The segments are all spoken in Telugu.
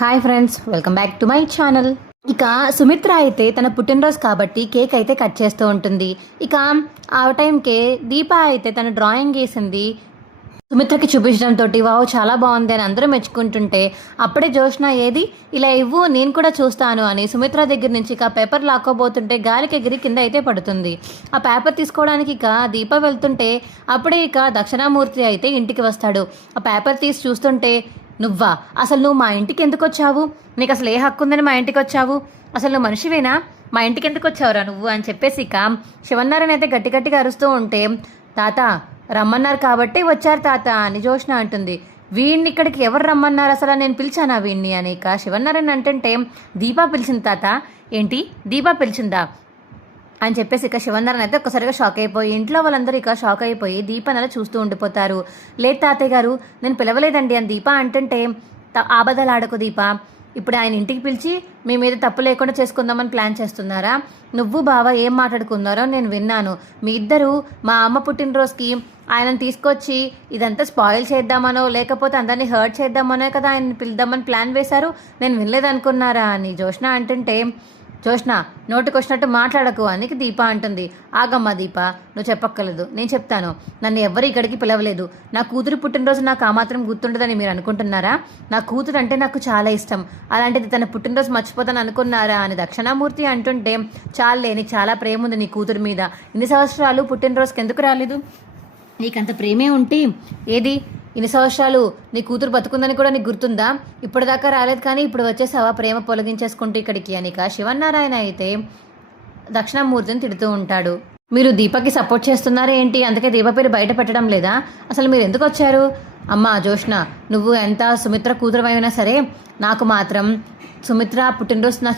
Hi friends, welcome back to my channel. ఇక సుమిత్ర అయితే తన పుట్టినరోజు కాబట్టి కేక్ అయితే కట్ చేస్తూ ఉంటుంది. ఇక ఆ టైంకే దీప అయితే తన డ్రాయింగ్ వేసింది సుమిత్రకి చూపించడంతో వావ్ చాలా బాగుంది అని అందరూ మెచ్చుకుంటుంటే అప్పుడే జోష్న ఏది ఇలా ఇవ్వు నేను కూడా చూస్తాను అని సుమిత్ర దగ్గర నుంచి ఇక పేపర్ లాక్కోబోతుంటే గాలికి ఎగిరి కింద అయితే పడుతుంది. ఆ పేపర్ తీసుకోవడానికి ఇక దీప వెళ్తుంటే అప్పుడే ఇక దక్షిణామూర్తి అయితే ఇంటికి వస్తాడు. ఆ పేపర్ తీసి చూస్తుంటే నువ్వా, అసలు నువ్వు మా ఇంటికి ఎందుకు వచ్చావు, నీకు అసలు ఏ హక్కు ఉందని మా ఇంటికి వచ్చావు, అసలు నువ్వు మనిషివేనా, మా ఇంటికి ఎందుకు వచ్చావురా నువ్వు అని చెప్పేసి ఇక శివన్నారాయణ అయితే గట్టి గట్టిగా అరుస్తూ ఉంటే తాత రమ్మన్నారు కాబట్టి వచ్చారు తాత అని జోష్న అంటుంది. వీడిని ఇక్కడికి ఎవరు రమ్మన్నారు, అసలు నేను పిలిచానా వీడిని అని ఇక శివన్నారాయణ అంటుంటే దీపా పిలిచింది తాత. ఏంటి దీపా పిలిచిందా అని చెప్పేసి ఇక శివన్నారాయణ అయితే ఒక్కసారిగా షాక్ అయిపోయి ఇంట్లో వాళ్ళందరూ ఇక షాక్ అయిపోయి దీపనలా చూస్తూ ఉండిపోతారు. లేదు తాతయ్య గారు నేను పిలవలేదండి అని దీప అంటుంటే ఆబద్ధాలు ఆడకు దీప, ఇప్పుడు ఆయన ఇంటికి పిలిచి మీ మీద తప్పు లేకుండా చేసుకుందామని ప్లాన్ చేస్తున్నారా, నువ్వు బావ ఏం మాట్లాడుకున్నారో నేను విన్నాను, మీ ఇద్దరు మా అమ్మ పుట్టినరోజుకి ఆయనను తీసుకొచ్చి ఇదంతా స్పాయిల్ చేద్దామనో లేకపోతే అందరినీ హర్ట్ చేద్దామనో కదా ఆయన పిలుద్దామని ప్లాన్ వేశారు, నేను వినలేదనుకున్నారా అని జోష్న అంటుంటే జోష్న నోటికి వచ్చినట్టు మాట్లాడకు అని దీప అంటుంది. ఆగమ్మా దీప, నువ్వు చెప్పక్కర్లేదు, నేను చెప్తాను. నన్ను ఎవ్వరు ఇక్కడికి పిలవలేదు. నా కూతురు పుట్టినరోజు నాకు ఆ మాత్రం గుర్తుండదని మీరు అనుకుంటున్నారా, నా కూతురు అంటే నాకు చాలా ఇష్టం, అలాంటిది తన పుట్టినరోజు మర్చిపోతాను అనుకున్నారా అని దక్షిణామూర్తి అంటుంటే చాలే, నీకు చాలా ప్రేమ ఉంది నీ కూతురు మీద, ఇన్ని సంవత్సరాలు పుట్టినరోజుకి ఎందుకు రాలేదు, నీకంత ప్రేమే ఉంటే ఏది ఇన్ని సంవత్సరాలు నీ కూతురు బతుకుందని కూడా నీకు గుర్తుందా, ఇప్పటిదాకా రాలేదు కానీ ఇప్పుడు వచ్చేసావా ప్రేమ పొలగించేసుకుంటూ ఇక్కడికి అనిక శివన్నారాయణ అయితే దక్షిణామూర్తిని తిడుతూ ఉంటాడు. మీరు దీపకి సపోర్ట్ చేస్తున్నారా ఏంటి, అందుకే దీప పేరు బయట పెట్టడం లేదా, అసలు మీరు ఎందుకు వచ్చారు. అమ్మా జోష్న, నువ్వు ఎంత సుమిత్ర కూతురు అయినా సరే నాకు మాత్రం సుమిత్ర పుట్టినరోజు నా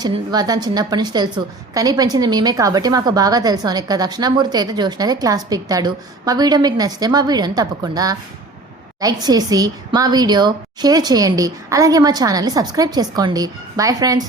చిన్నప్పటి నుంచి తెలుసు, కానీ పెంచింది మేమే కాబట్టి మాకు బాగా తెలుసు అని దక్షిణామూర్తి అయితే జోష్న అయితే క్లాస్ పీక్తాడు. మా వీడియో మీకు నచ్చితే మా వీడియోని తప్పకుండా లైక్ చేసి మా వీడియో షేర్ చేయండి, అలాగే మా ఛానల్ని సబ్స్క్రైబ్ చేసుకోండి. Bye friends.